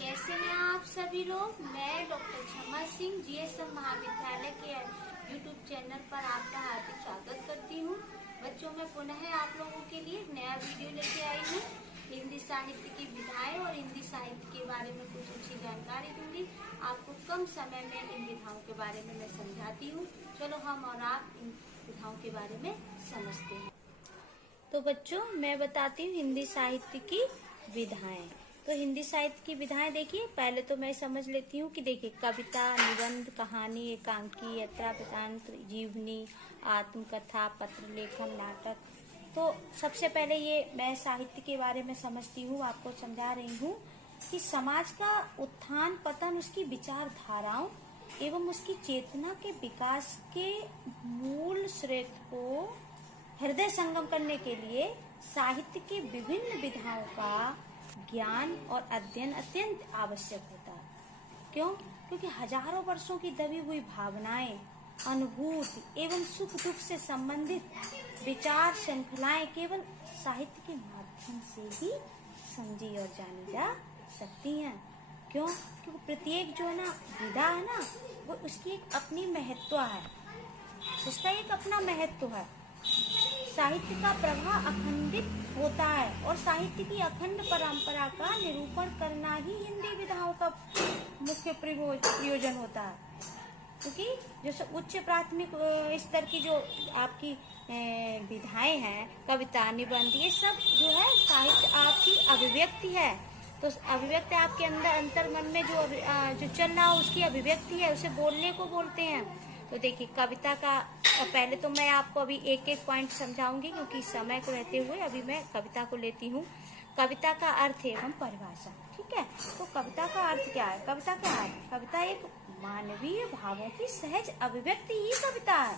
कैसे हैं आप सभी लोग। मैं डॉक्टर क्षमा सिंह जीएसएम महाविद्यालय के यूट्यूब चैनल पर आपका हार्दिक स्वागत करती हूँ। बच्चों, मैं पुनः आप लोगों के लिए नया वीडियो लेके आई हूँ। हिंदी साहित्य की विधाएं और हिंदी साहित्य के बारे में कुछ अच्छी जानकारी दूंगी। आपको कम समय में इन विधाओं के बारे में मैं समझाती हूँ। चलो हम और आप इन विधाओं के बारे में समझते हैं। तो बच्चों, मैं बताती हूँ हिंदी साहित्य की विधाएं। तो हिंदी साहित्य की विधाएं देखिए, पहले तो मैं समझ लेती हूँ कि देखिए कविता, निबंध, कहानी, एकांकी, यात्रा, वृत्तांत, जीवनी, आत्मकथा, पत्र लेखन, नाटक। तो सबसे पहले ये मैं साहित्य के बारे में समझती हूँ, आपको समझा रही हूँ कि समाज का उत्थान पतन, उसकी विचारधाराओं एवं उसकी चेतना के विकास के मूल स्रोत को हृदय संगम करने के लिए साहित्य की विभिन्न विधाओं का ज्ञान और अध्ययन अत्यंत आवश्यक होता है। क्यों? क्योंकि हजारों वर्षों की दबी हुई भावनाएं, अनुभूति एवं सुख दुख से संबंधित विचार श्रृंखलाएं केवल साहित्य के माध्यम से ही समझी और जानी जा सकती हैं। क्यों? क्योंकि प्रत्येक जो है ना विधा है ना, वो उसकी एक अपनी महत्व है, उसका एक अपना महत्व है। साहित्य का प्रवाह अखंडित होता है और साहित्य की अखंड परंपरा का निरूपण करना ही हिंदी विधाओं का मुख्य प्रयोजन होता है। क्योंकि जो उच्च प्राथमिक स्तर की जो आपकी विधाएं हैं, कविता, निबंध, ये सब जो है साहित्य आपकी अभिव्यक्ति है। तो अभिव्यक्ति आपके अंदर अंतर मन में जो चल रहा है उसकी अभिव्यक्ति है, उसे बोलने को बोलते हैं। तो देखिए कविता का, और पहले तो मैं आपको अभी एक एक पॉइंट समझाऊंगी क्योंकि समय को रहते हुए अभी मैं कविता को लेती हूँ। कविता का अर्थ एवं परिभाषा, ठीक है। तो कविता का अर्थ क्या है? कविता क्या है? कविता एक मानवीय भावों की सहज अभिव्यक्ति ही कविता है।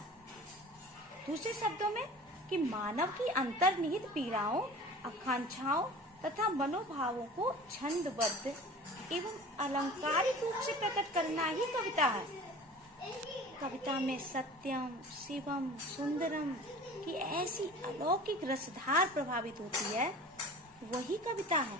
दूसरे शब्दों में कि मानव की अंतर्निहित पीड़ाओं, आकांक्षाओं तथा मनोभावों को छंदबद्ध एवं अलंकारिक रूप से प्रकट करना ही कविता है। कविता में सत्यम, शिवम, सुंदरम की ऐसी अलौकिक रसधार प्रभावित होती है, वही कविता है।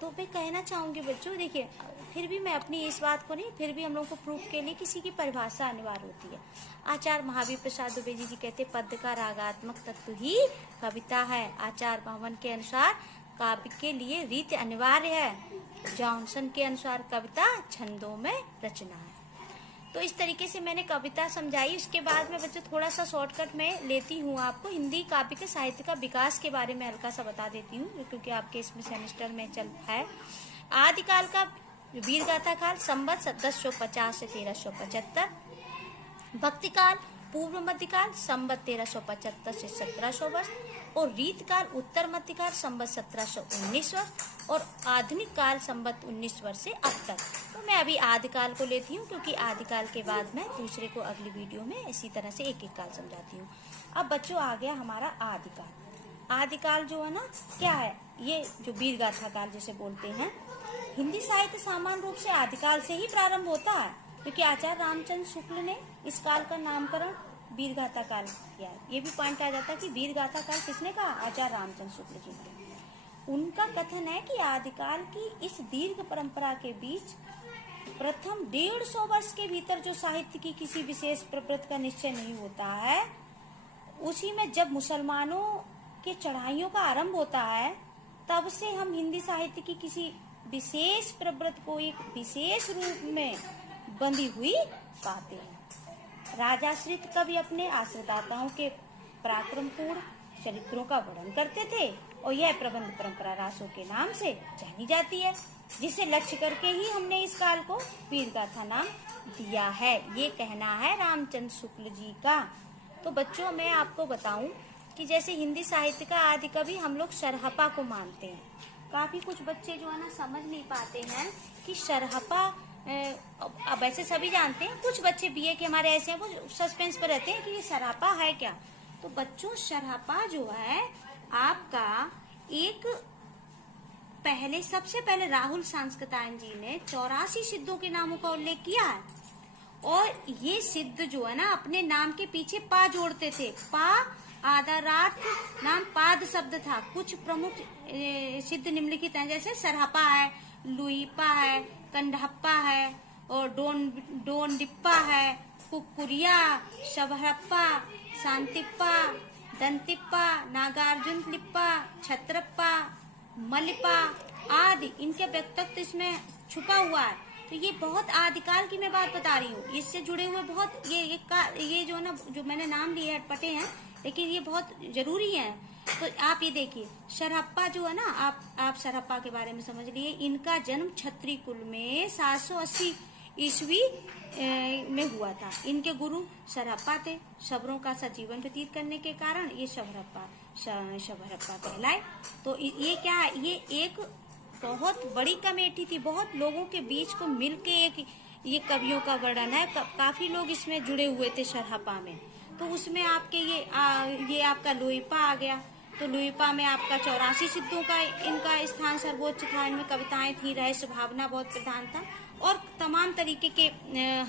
तो मैं कहना चाहूंगी बच्चों, देखिए फिर भी मैं अपनी इस बात को नहीं, फिर भी हम लोग को प्रूफ के लिए किसी की परिभाषा अनिवार्य होती है। आचार्य महावीर प्रसाद द्विवेदी जी कहते पद्य का रागात्मक तत्व ही कविता है। आचार्य भवन के अनुसार काव्य के लिए रीति अनिवार्य है। जॉनसन के अनुसार कविता छंदों में रचना है। तो इस तरीके से मैंने कविता समझाई। उसके बाद में बच्चों थोड़ा सा शॉर्टकट में लेती हूँ, आपको हिंदी काव्य के साहित्य का विकास के बारे में हल्का सा बता देती हूँ, क्योंकि आपके इसमें सेमेस्टर में चल है। आदिकाल का वीर गाथा काल संवत 1050 से 1375, भक्ति काल पूर्व मध्यकाल संवत 1375 से 1700 वर्ष, और रीत काल उत्तर मध्यकाल संवत 1719 वर्ष, और आधुनिक काल संवत 19 वर्ष से अब तक। तो मैं अभी आदिकाल को लेती हूँ क्योंकि आदिकाल के बाद मैं दूसरे को अगली वीडियो में इसी तरह से एक एक काल समझाती हूँ। अब बच्चों आ गया हमारा आदिकाल। आदिकाल जो है ना क्या है? ये जो वीर गाथा काल जिसे बोलते हैं। हिंदी साहित्य सामान्य रूप से आदिकाल से ही प्रारंभ होता है, क्योंकि आचार्य रामचंद्र शुक्ल ने इस काल का नामकरण वीर गाथा काल किया है। ये भी पॉइंट आ जाता है कि वीर गाथा काल किसने कहा? आचार्य रामचंद्र शुक्ल जी ने। उनका कथन है कि आदिकाल की इस दीर्घ परंपरा के बीच प्रथम 150 वर्ष के भीतर जो साहित्य की किसी विशेष प्रवृत्ति का निश्चय नहीं होता है, उसी में जब मुसलमानों के चढ़ाइयों का आरंभ होता है, तब से हम हिंदी साहित्य की किसी विशेष प्रवृत्ति को एक विशेष रूप में बंधी हुई पाते हैं। राजाश्रित कवि अपने आश्रिताओं के पराक्रमपूर्ण चरित्रों का वर्णन करते थे, और यह प्रबंध परंपरा रासों के नाम से जानी जाती है, जिसे लक्ष्य करके ही हमने इस काल को वीर गाथा नाम दिया है। ये कहना है रामचंद्र शुक्ल जी का। तो बच्चों मैं आपको बताऊं कि जैसे हिंदी साहित्य का आदि कवि हम लोग सरहपा को मानते हैं। काफी कुछ बच्चे जो है ना समझ नहीं पाते हैं कि सरहपा, अब ऐसे सभी जानते हैं, कुछ बच्चे बीए के हमारे ऐसे हैं वो सस्पेंस पर रहते हैं कि ये सरहपा है क्या। तो बच्चों सरहपा जो है आपका एक सबसे पहले राहुल सांस्कृतायन जी ने 84 सिद्धों के नामों का उल्लेख किया है, और ये सिद्ध जो है ना अपने नाम के पीछे पा जोड़ते थे। पा आदरार्थ नाम पाद शब्द था। कुछ प्रमुख सिद्ध निम्नलिखित हैं, जैसे सरहपा है, लुईपा है, कंडहप्पा है, और डोंडिप्पा है, कुकुरिया, शबरप्पा, शांतिप्पा, दंतिप्पा, नागार्जुन लिप्पा, छत्रप्पा, मलिपा आदि इनके व्यक्तित्व इसमें छुपा हुआ है। तो ये बहुत आदिकाल की मैं बात बता रही हूँ, इससे जुड़े हुए बहुत ये जो ना जो मैंने नाम लिए अटपटे हैं, लेकिन ये बहुत जरूरी है। तो आप ये देखिए, सरहप्पा जो है ना, आप सरहप्पा के बारे में समझ लिए। इनका जन्म क्षत्रिय कुल में 780 ईस्वी में हुआ था। इनके गुरु सरहप्पा थे। शबरों का सा जीवन व्यतीत करने के कारण ये शबरप्पा कहलाए। तो ये क्या है, ये एक बहुत बड़ी कमेटी थी, बहुत लोगों के बीच को मिलके एक ये कवियों का वर्णन है। काफी लोग इसमें जुड़े हुए थे सरहप्पा में। तो उसमें आपके ये आपका लुईपा आ गया। तो लुईपा में आपका 84 सिद्धों का इनका स्थान सर्वोच्च था। इनमें कविताएं थी, रहस्य भावना बहुत प्रधान था, और तमाम तरीके के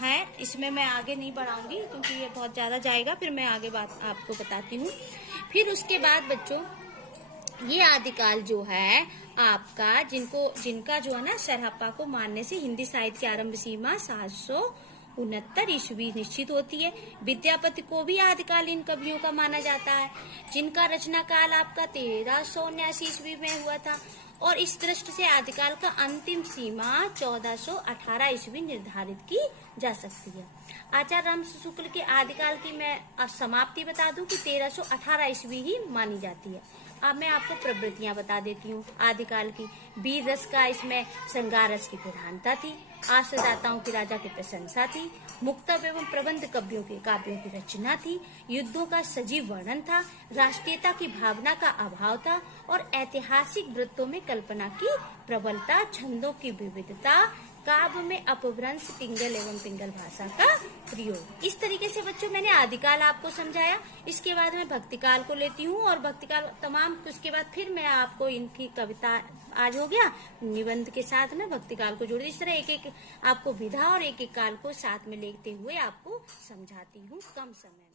है। इसमें मैं आगे नहीं बढ़ाऊंगी क्योंकि ये बहुत ज्यादा जाएगा, फिर मैं आगे बात आपको बताती हूँ। फिर उसके बाद बच्चों, ये आदिकाल जो है आपका, जिनका जो है ना सरहप्पा को मानने से हिंदी साहित्य की आरंभ सीमा 769 ईस्वी निश्चित होती है। विद्यापति को भी आदिकालीन कवियों का माना जाता है, जिनका रचना काल आपका 1379 ईस्वी में हुआ था, और इस दृष्टि से आदिकाल का अंतिम सीमा 1418 ईस्वी निर्धारित की जा सकती है। आचार्य रामसु शुक्ल के आदिकाल की मैं समाप्ति बता दूं कि 1318 ईस्वी ही मानी जाती है। अब मैं आपको प्रवृत्तियां बता देती हूँ आदिकाल की। वीर रस का इसमें श्रृंगार रस की प्रधानता थी। आश्रयदाताओं की राजा की प्रशंसा थी। मुक्तक एवं प्रबंध काव्यों की रचना थी। युद्धों का सजीव वर्णन था। राष्ट्रीयता की भावना का अभाव था, और ऐतिहासिक वृत्तों में कल्पना की प्रबलता, छंदों की विविधता, काव्य में अपभ्रंश, पिंगल एवं पिंगल भाषा का प्रयोग। इस तरीके से बच्चों मैंने आदिकाल आपको समझाया। इसके बाद मैं भक्तिकाल को लेती हूँ, और भक्तिकाल तमाम उसके बाद फिर मैं आपको इनकी कविता, आज हो गया निबंध के साथ में भक्तिकाल को जोड़, इस तरह एक एक आपको विधा और एक एक काल को साथ में लेते हुए आपको समझाती हूँ कम समय में।